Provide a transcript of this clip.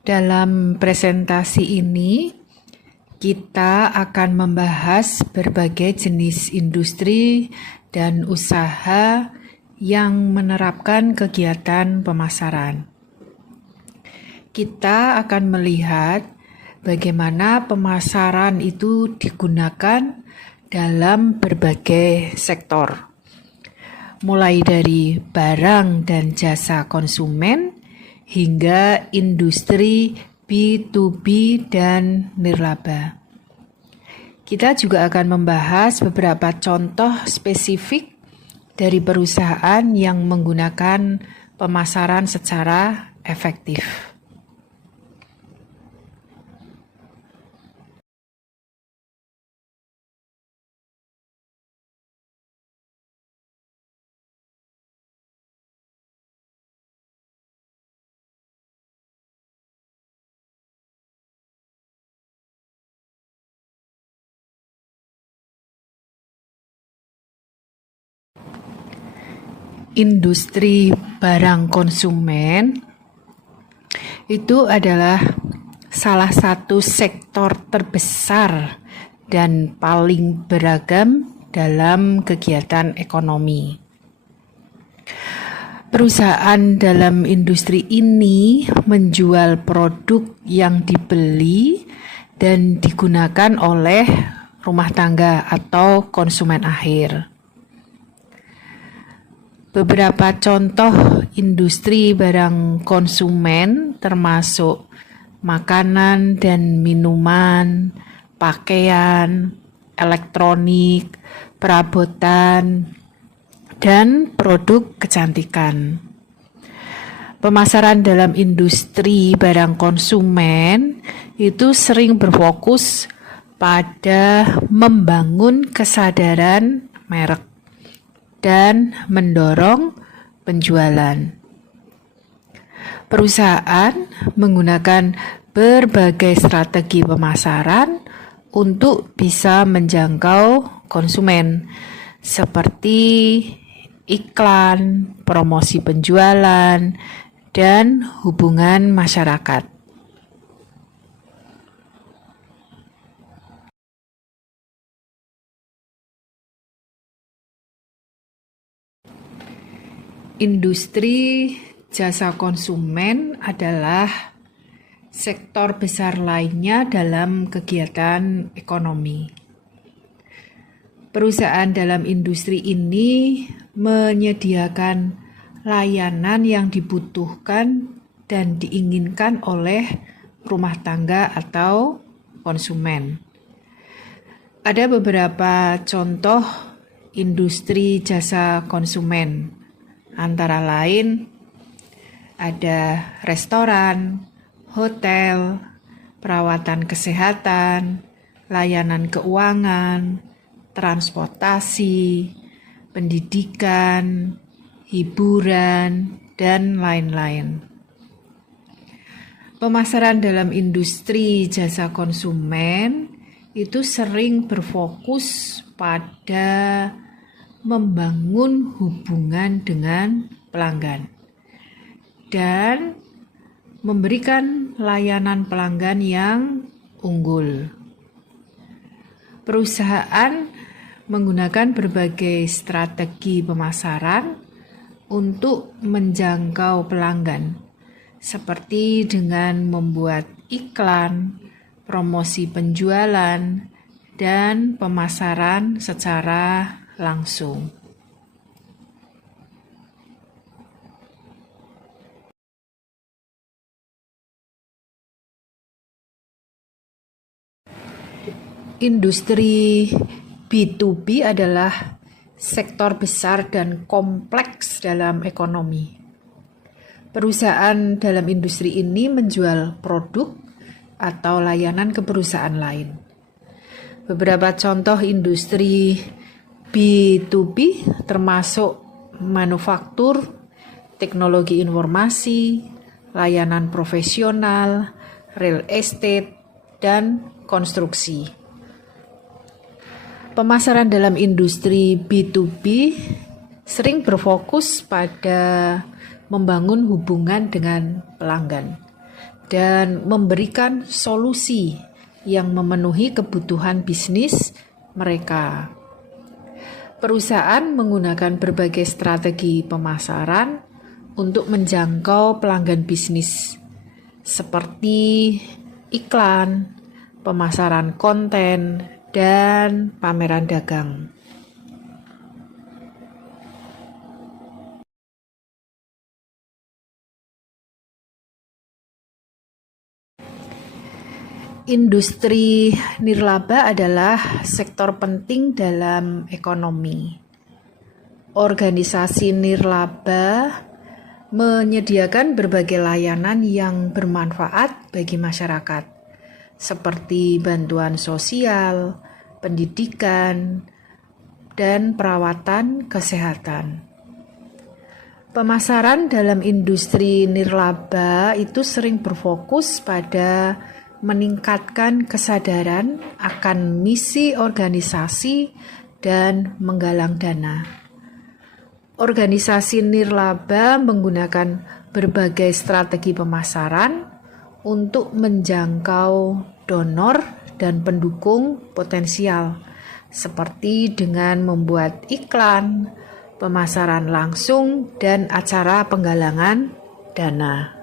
Dalam presentasi ini, kita akan membahas berbagai jenis industri dan usaha yang menerapkan kegiatan pemasaran. Kita akan melihat bagaimana pemasaran itu digunakan dalam berbagai sektor, mulai dari barang dan jasa konsumen hingga industri B2B dan nirlaba. Kita juga akan membahas beberapa contoh spesifik dari perusahaan yang menggunakan pemasaran secara efektif. Industri barang konsumen itu adalah salah satu sektor terbesar dan paling beragam dalam kegiatan ekonomi. Perusahaan dalam industri ini menjual produk yang dibeli dan digunakan oleh rumah tangga atau konsumen akhir. Beberapa contoh industri barang konsumen termasuk makanan dan minuman, pakaian, elektronik, perabotan, dan produk kecantikan. Pemasaran dalam industri barang konsumen itu sering berfokus pada membangun kesadaran merek dan mendorong penjualan. Perusahaan menggunakan berbagai strategi pemasaran untuk bisa menjangkau konsumen, seperti iklan, promosi penjualan, dan hubungan masyarakat. Industri jasa konsumen adalah sektor besar lainnya dalam kegiatan ekonomi. Perusahaan dalam industri ini menyediakan layanan yang dibutuhkan dan diinginkan oleh rumah tangga atau konsumen. Ada beberapa contoh industri jasa konsumen. Antara lain ada restoran, hotel, perawatan kesehatan, layanan keuangan, transportasi, pendidikan, hiburan, dan lain-lain. Pemasaran dalam industri jasa konsumen itu sering berfokus pada membangun hubungan dengan pelanggan dan memberikan layanan pelanggan yang unggul. Perusahaan menggunakan berbagai strategi pemasaran untuk menjangkau pelanggan, seperti dengan membuat iklan, promosi penjualan, dan pemasaran secara langsung. Industri B2B adalah sektor besar dan kompleks dalam ekonomi. Perusahaan dalam industri ini menjual produk atau layanan ke perusahaan lain. Beberapa contoh industri B2B termasuk manufaktur, teknologi informasi, layanan profesional, real estate, dan konstruksi. Pemasaran dalam industri B2B sering berfokus pada membangun hubungan dengan pelanggan dan memberikan solusi yang memenuhi kebutuhan bisnis mereka. Perusahaan menggunakan berbagai strategi pemasaran untuk menjangkau pelanggan bisnis, seperti iklan, pemasaran konten, dan pameran dagang. Industri nirlaba adalah sektor penting dalam ekonomi. Organisasi nirlaba menyediakan berbagai layanan yang bermanfaat bagi masyarakat, seperti bantuan sosial, pendidikan, dan perawatan kesehatan. Pemasaran dalam industri nirlaba itu sering berfokus pada meningkatkan kesadaran akan misi organisasi dan menggalang dana. Organisasi nirlaba menggunakan berbagai strategi pemasaran untuk menjangkau donor dan pendukung potensial, seperti dengan membuat iklan, pemasaran langsung, dan acara penggalangan dana.